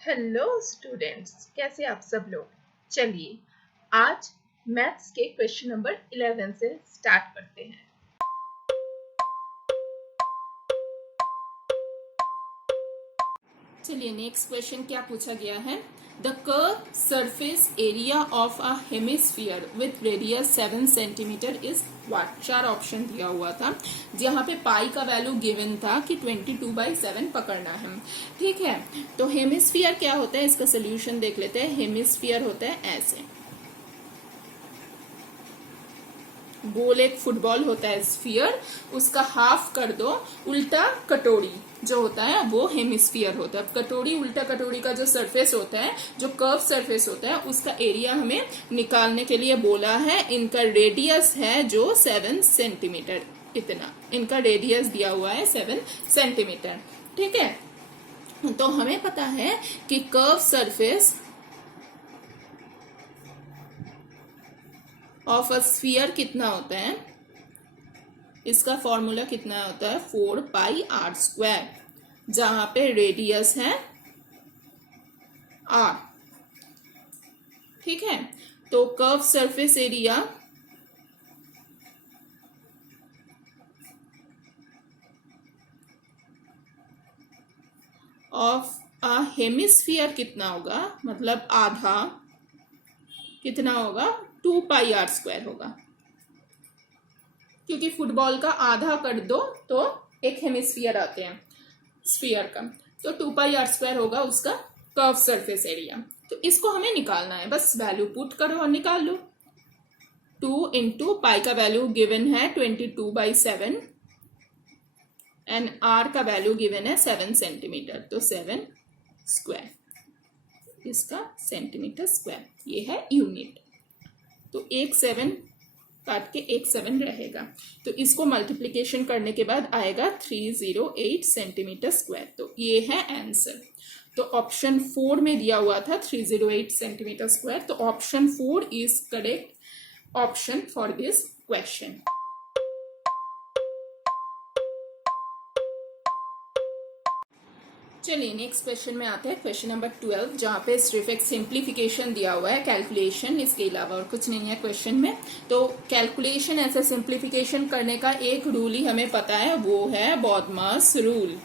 Hello students, कैसे आप सब लोग। चलिए आज मैथ्स के क्वेश्चन नंबर 11 से स्टार्ट करते हैं। चलिए नेक्स्ट क्वेश्चन क्या पूछा गया है। The curve surface area of a hemisphere with radius 7 centimetre is what. 4 option दिया हुआ था जहाँ पे पाई का वैल्यू गिवन था कि 22/7 पकड़ना है। ठीक है, तो हेमिस्फीयर क्या होता है इसका सोल्यूशन देख लेते हैं। हेमिस्फीयर होता है ऐसे, गोल एक फुटबॉल होता है स्फीयर, उसका हाफ कर दो, उल्टा कटोरी जो होता है वो हेमिस्फीयर होता है। कटोरी उल्टा कटोरी का जो सरफेस होता है, जो कर्व सरफेस होता है, उसका एरिया हमें निकालने के लिए बोला है। इनका रेडियस है जो 7 सेंटीमीटर, इतना इनका रेडियस दिया हुआ है 7 सेंटीमीटर। ठीक है, तो हमें पता है कि curve surface of a sphere कितना होता है, इसका फॉर्मूला कितना होता है 4πr², जहां पे रेडियस है r। ठीक है, तो curve surface area of a hemisphere कितना होगा, मतलब आधा कितना होगा 2πr² होगा, क्योंकि फुटबॉल का आधा कर दो तो एक हेमिस्फीयर आते हैं स्फीयर का, तो 2πr² होगा उसका कर्व सरफेस एरिया। तो इसको हमें निकालना है, बस वैल्यू पुट करो और निकाल लो। 2 इंटू पाई का वैल्यू गिवन है 22/7 एंड आर का वैल्यू गिवन है 7 सेंटीमीटर, तो 7 स्क्वायर, इसका सेंटीमीटर स्क्वायर, ये है यूनिट। तो एक 7 काट के एक 7 रहेगा, तो इसको मल्टीप्लीकेशन करने के बाद आएगा 308 सेंटीमीटर स्क्वायर। तो ये है आंसर। तो ऑप्शन 4 में दिया हुआ था 308 सेंटीमीटर स्क्वायर, तो option 4 is correct option for this question. चलिए नेक्स्ट क्वेश्चन में आते हैं, क्वेश्चन नंबर 12, जहाँ पे सिर्फ एक सिंप्लीफिकेशन दिया हुआ है, कैलकुलेशन, इसके अलावा और कुछ नहीं है क्वेश्चन में। तो कैलकुलेशन ऐसे सिंप्लीफिकेशन करने का एक रूल ही हमें पता है, वो है बॉडमास रूल।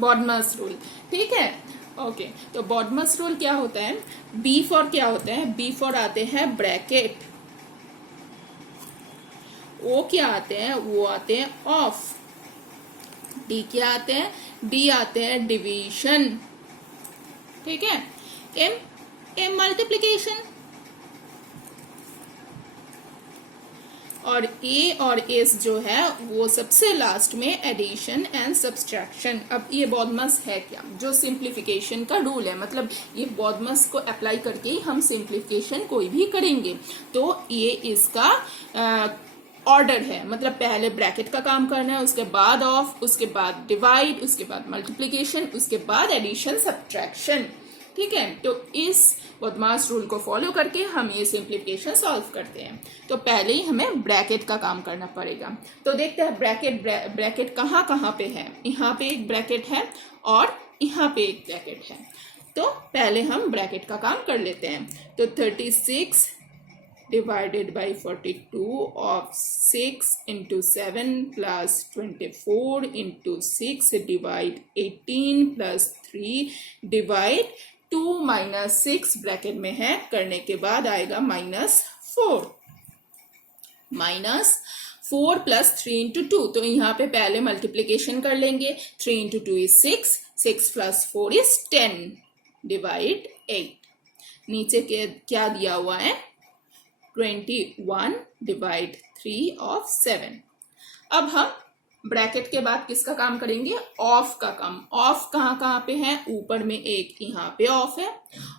बॉडमास रूल, ठीक है। ओके, तो बॉडमास रूल क्या होता है, बी फॉर क्या होता है, बी फॉर आते हैं ब्रैकेट, ओ क्या आते हैं, वो आते हैं ऑफ, डी क्या आते हैं, डी आते हैं डिवीजन, ठीक है। एम मल्टीप्लीकेशन, और ए और एस जो है वो सबसे लास्ट में एडिशन एंड सब्सट्रैक्शन। अब ये बॉडमस है क्या, जो सिंप्लीफिकेशन का रूल है, मतलब ये बॉडमस को अप्लाई करके ही हम सिंप्लीफिकेशन कोई भी करेंगे। तो ये इसका ऑर्डर है, मतलब पहले ब्रैकेट का काम करना है, उसके बाद ऑफ, उसके बाद डिवाइड, उसके बाद मल्टीप्लीकेशन, उसके बाद एडिशन सब्ट्रैक्शन। ठीक है, तो इस बॉडमास रूल को फॉलो करके हम ये सिंप्लीफिकेशन सॉल्व करते हैं। तो पहले ही हमें ब्रैकेट का काम करना पड़ेगा। तो देखते हैं ब्रैकेट कहाँ कहाँ पे है। यहाँ पे एक ब्रैकेट है और यहाँ पे एक ब्रैकेट है। तो पहले हम ब्रैकेट का काम कर लेते हैं। तो 36 divided by 42 of 6 into 7 plus 24 into 6 divide 18 plus 3 divide 2 minus 6 bracket में है, करने के बाद आएगा -4 प्लस 3 इंटू 2। तो यहाँ पे पहले मल्टीप्लीकेशन कर लेंगे, 3 into 2 is 6, 6 plus 4 is 10 divide 8। नीचे क्या दिया हुआ है 21 डिवाइड 3 ऑफ 7। अब हम ब्रैकेट के बाद किसका काम करेंगे, ऑफ का काम। ऑफ कहाँ कहाँ पे है, ऊपर में एक यहाँ पे ऑफ है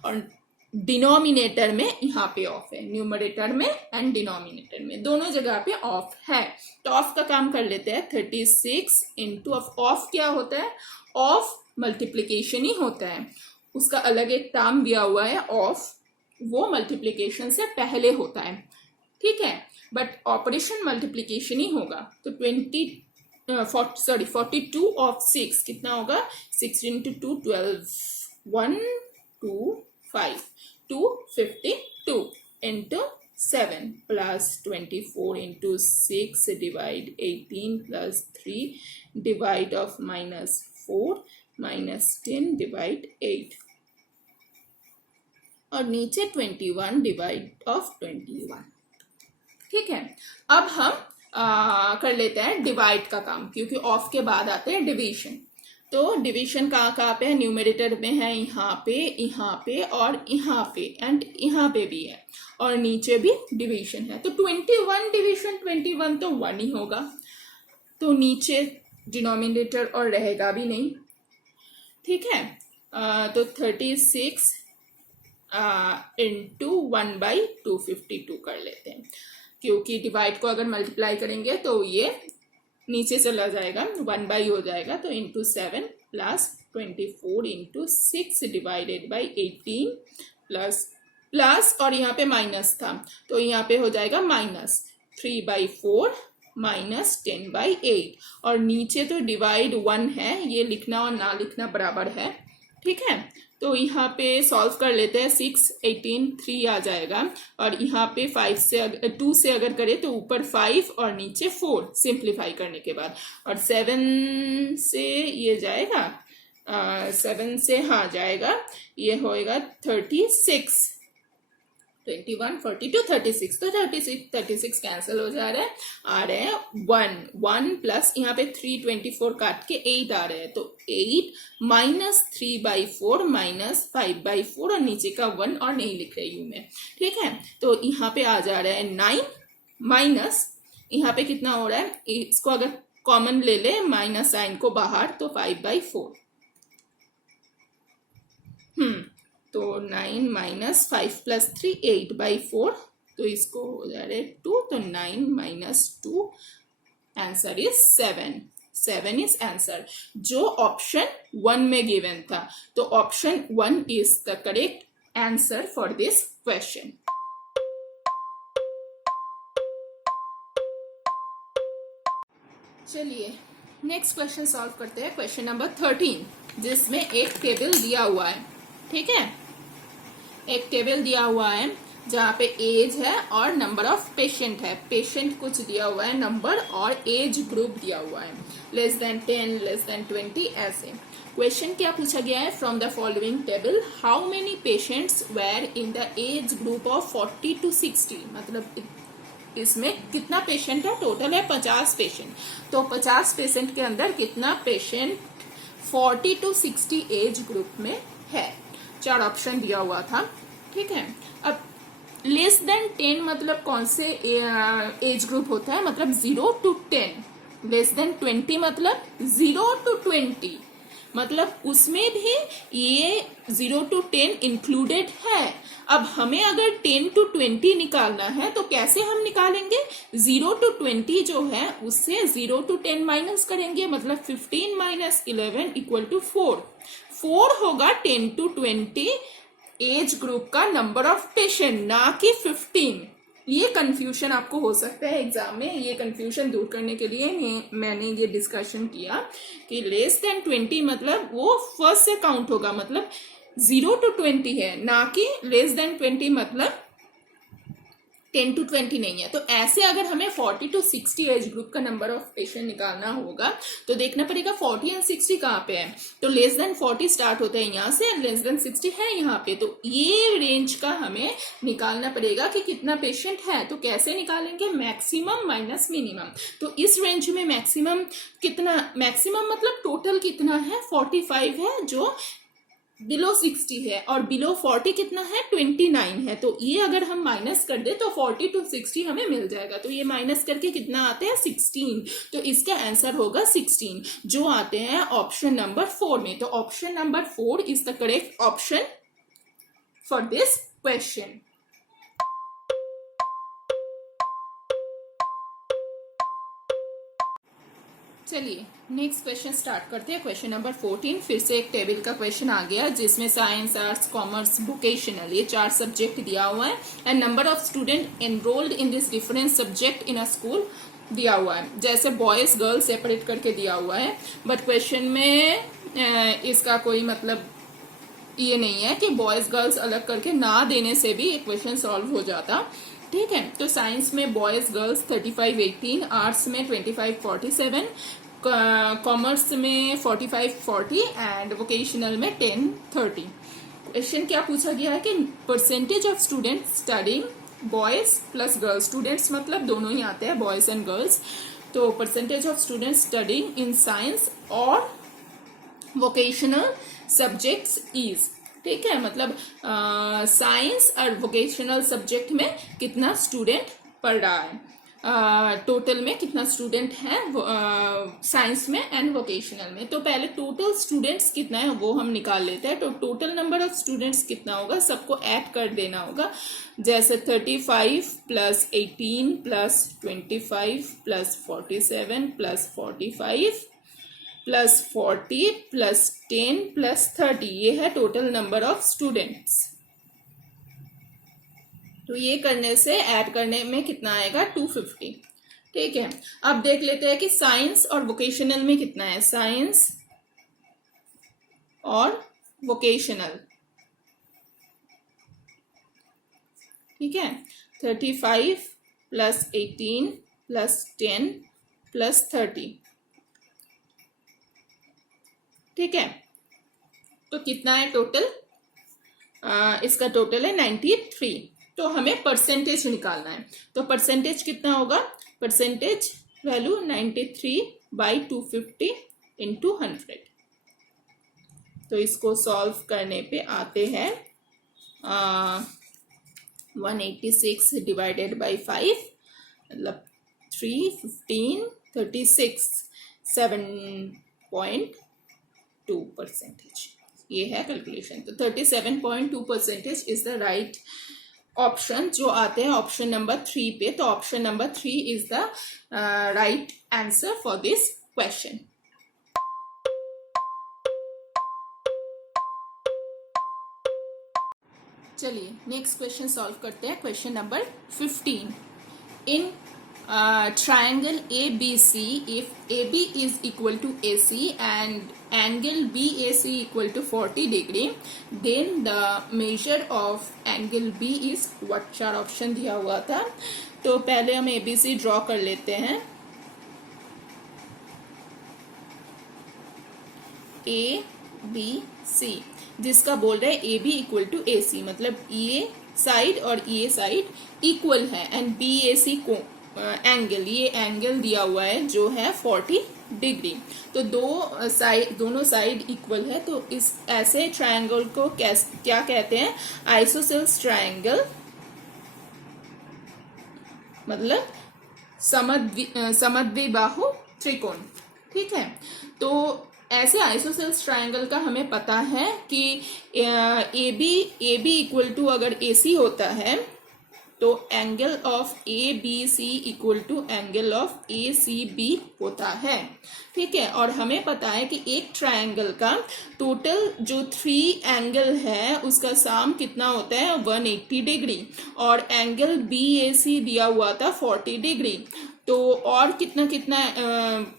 और डिनोमिनेटर में यहाँ पे ऑफ है, न्यूमरेटर में एंड डिनोमिनेटर में, दोनों जगह पे ऑफ है। तो ऑफ का काम कर लेते हैं। 36 इंटू ऑफ क्या होता है, ऑफ मल्टीप्लीकेशन ही होता है, उसका अलग एक टर्म दिया हुआ है ऑफ, वो मल्टीप्लीकेशन से पहले होता है, ठीक है, बट ऑपरेशन मल्टीप्लीकेशन ही होगा। तो 42 ऑफ 6 कितना होगा, 6 into 2 12, 125, 252 into 7 plus 24 into 6 divide 18 plus 3 divide of -4 -10 divide 8 और नीचे 21 डिवाइड ऑफ 21। ठीक है, अब हम कर लेते हैं डिवाइड का काम, क्योंकि ऑफ के बाद आते हैं डिवीजन। तो डिवीजन कहाँ पे है, न्यूमरेटर में है, यहाँ पे और यहाँ पे एंड यहाँ पे भी है, और नीचे भी डिवीजन है। तो 21 डिवीजन 21 तो 1 ही होगा, तो नीचे डिनोमिनेटर और रहेगा भी नहीं। ठीक है, तो 36 इंटू 1/252 कर लेते हैं, क्योंकि डिवाइड को अगर मल्टीप्लाई करेंगे तो ये नीचे चला जाएगा, 1 हो जाएगा, तो into 7 plus 24 into 6 divided by 18 plus और यहाँ पे माइनस था तो यहाँ पे हो जाएगा -3/4 -10/8, और नीचे तो डिवाइड 1 है, ये लिखना और ना लिखना बराबर है। ठीक है, तो यहाँ पे सॉल्व कर लेते हैं, 6 18 3 आ जाएगा, और यहाँ पे 2 से अगर करें तो ऊपर 5 और नीचे 4 सिंप्लीफाई करने के बाद, और 7 से ये जाएगा, 7 से हाँ जाएगा, ये होएगा 36, 21 42 36, तो 36 कैंसिल हो जा रहा है, आ रहे हैं 1 प्लस यहाँ पे 3 24 काट के 8 आ रहे हैं, तो 8 -3/4 -5/4 और नीचे का 1 और नहीं लिख रही हूँ मैं। ठीक है, तो यहाँ पे आ जा रहा है 9 माइनस, यहाँ पे कितना हो रहा है, इसको अगर कॉमन ले ले माइनस साइन को बाहर, तो 5/4। तो 9 माइनस 5 प्लस 3 8/4, तो इसको हो जा रहा है 2, तो 9 - 2 आंसर इज 7 इज आंसर, जो ऑप्शन 1 में गिवन था। तो option 1 is the correct answer for this question. चलिए नेक्स्ट क्वेश्चन सॉल्व करते हैं, क्वेश्चन नंबर 13, जिसमें एक टेबल दिया हुआ है। ठीक है, एक टेबल दिया हुआ है जहाँ पे एज है और नंबर ऑफ पेशेंट है, पेशेंट कुछ दिया हुआ है नंबर, और एज ग्रुप दिया हुआ है लेस देन 10 लेस देन 20 ऐसे। क्वेश्चन क्या पूछा गया है, from the following table how many patients were in the age group of 40 to 60, मतलब इसमें कितना पेशेंट है, टोटल है 50 पेशेंट, तो 50 पेशेंट के अंदर कितना पेशेंट 40 to 60 एज ग्रुप में है। 4 ऑप्शन दिया हुआ था। ठीक है, अब लेस देन 10 मतलब कौन से एज ग्रुप होता है, मतलब 0 to 10। लेस देन 20 मतलब 0 to 20, मतलब उसमें भी ये 0 to 10 इंक्लूडेड है। अब हमें अगर 10 to 20 निकालना है तो कैसे हम निकालेंगे, 0 to 20 जो है उससे 0 to 10 माइनस करेंगे, मतलब 15 - 11 = 4 होगा 10 to 20 एज ग्रुप का नंबर ऑफ पेशेंट, ना कि 15। ये कंफ्यूजन आपको हो सकता है एग्जाम में, ये कंफ्यूजन दूर करने के लिए मैंने ये डिस्कशन किया कि लेस देन 20 मतलब वो फर्स्ट से काउंट होगा, मतलब 0 to 20 है, ना कि लेस देन 20 मतलब 10 to 20 नहीं है। तो ऐसे अगर हमें 40 to 60 एज ग्रुप का नंबर ऑफ पेशेंट निकालना होगा तो देखना पड़ेगा 40 और 60 कहाँ पे है, तो लेस देन 40 स्टार्ट होता है यहाँ से, लेस देन 60 है यहाँ पे, तो ये रेंज का हमें निकालना पड़ेगा कि कितना पेशेंट है। तो कैसे निकालेंगे, मैक्सिमम माइनस मिनिमम। तो इस रेंज में मैक्सिमम कितना, मैक्सिमम मतलब टोटल कितना है 45 है, जो बिलो 60 है, और बिलो 40 कितना है 29 है। तो ये अगर हम माइनस कर दे तो 40 to 60 हमें मिल जाएगा, तो ये माइनस करके कितना आते हैं 16, तो इसका आंसर होगा 16, जो आते हैं ऑप्शन नंबर 4 में। तो option number 4 is the correct option for this question. चलिए नेक्स्ट क्वेश्चन स्टार्ट करते हैं, क्वेश्चन नंबर 14। फिर से एक टेबल का क्वेश्चन आ गया जिसमें साइंस, आर्ट्स, कॉमर्स, वोकेशनल, ये 4 सब्जेक्ट दिया हुआ है, and number of student enrolled in this different subject in a school दिया हुआ है, जैसे बॉयज गर्ल्स सेपरेट करके दिया हुआ है, बट क्वेश्चन में इसका कोई मतलब ये नहीं है कि बॉयज गर्ल्स अलग करके ना देने से भी इक्वेशन सॉल्व हो जाता। ठीक है, तो साइंस में बॉयज गर्ल्स 35-18, आर्ट्स में 25-47, कॉमर्स में 45-40 एंड वोकेशनल में 10-30। क्वेश्चन क्या पूछा गया है कि percentage of student studying boys plus girls, students मतलब दोनों ही आते हैं बॉयज एंड गर्ल्स, तो percentage of student studying in science और वोकेशनल सब्जेक्ट्स इज। ठीक है, मतलब साइंस और वोकेशनल सब्जेक्ट में कितना स्टूडेंट पढ़ रहा है, टोटल में कितना स्टूडेंट है साइंस में एंड वोकेशनल में। तो पहले टोटल स्टूडेंट्स कितना है वो हम निकाल लेते हैं। तो टोटल नंबर ऑफ स्टूडेंट्स कितना होगा, सबको ऐड कर देना होगा, जैसे 35 + 18 + 25 + 47 + 45 + 40 + 10 + 30, ये है टोटल नंबर ऑफ स्टूडेंट्स। तो ये करने से ऐड करने में कितना आएगा, 250। ठीक है, अब देख लेते हैं कि साइंस और वोकेशनल में कितना है। साइंस और वोकेशनल, ठीक है, 35 + 18 + 10 + 30। ठीक है, तो कितना है टोटल, इसका टोटल है 93। तो हमें परसेंटेज निकालना है, तो परसेंटेज कितना होगा, परसेंटेज वैल्यू 93/250 × 100। तो इसको सॉल्व करने पे आते हैं 186 / 5, मतलब 3, 15, 36, 7.2%। ये है कैलकुलेशन। तो 37.2% इज द राइट ऑप्शन जो आते हैं ऑप्शन नंबर 3 पे। तो option number 3 is the right answer for this question. चलिए नेक्स्ट क्वेश्चन सॉल्व करते हैं। Question number 15, in triangle ABC, if AB is equal to AC and angle BAC equal to 40 degree, then the measure of angle B is what? 4 option दिया हुआ था, तो पहले हम ABC draw कर लेते हैं। ABC जिसका बोल रहे हैं AB equal to AC, मतलब EA साइड और EA साइड इक्वल है एंड BAC को एंगल, ये एंगल दिया हुआ है जो है 40 डिग्री। तो दोनों साइड इक्वल है, तो इस ऐसे ट्रायंगल को क्या कहते हैं, आइसोसेल्स ट्रायंगल, मतलब समद्विबाहु त्रिकोण। ठीक है, तो ऐसे आइसोसेल्स ट्रायंगल का हमें पता है कि AB इक्वल टू अगर AC होता है तो angle of ABC equal to angle of ACB होता है। ठीक है, और हमें पता है कि एक ट्रायंगल का टोटल जो 3 एंगल है उसका सम कितना होता है, 180 डिग्री, और एंगल BAC दिया हुआ था 40 डिग्री। तो और कितना कितना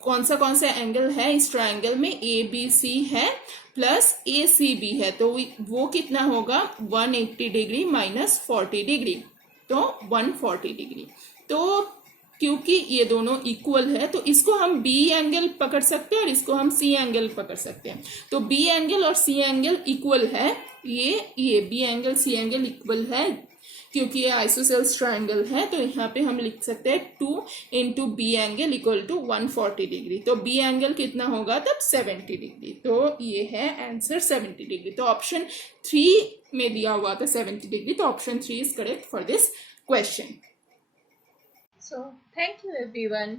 कौन सा एंगल है इस ट्रायंगल में, ABC है प्लस ACB है, तो वो कितना होगा, 180 डिग्री माइनस 40 डिग्री, तो 140 डिग्री। तो क्योंकि ये दोनों इक्वल है तो इसको हम B एंगल पकड़ सकते हैं और इसको हम C एंगल पकड़ सकते हैं। तो B एंगल और C एंगल इक्वल है, ये B angle C angle equal है क्योंकि ये आइसोसेल्स ट्रायंगल है। तो यहाँ पे हम लिख सकते हैं 2 × B angle equal to 140 degree. तो B एंगल कितना होगा तब, 70 डिग्री। तो ये है आंसर 70 डिग्री। तो ऑप्शन 3 में दिया हुआ था 70 डिग्री, तो option 3 is correct for this question. So thank you everyone.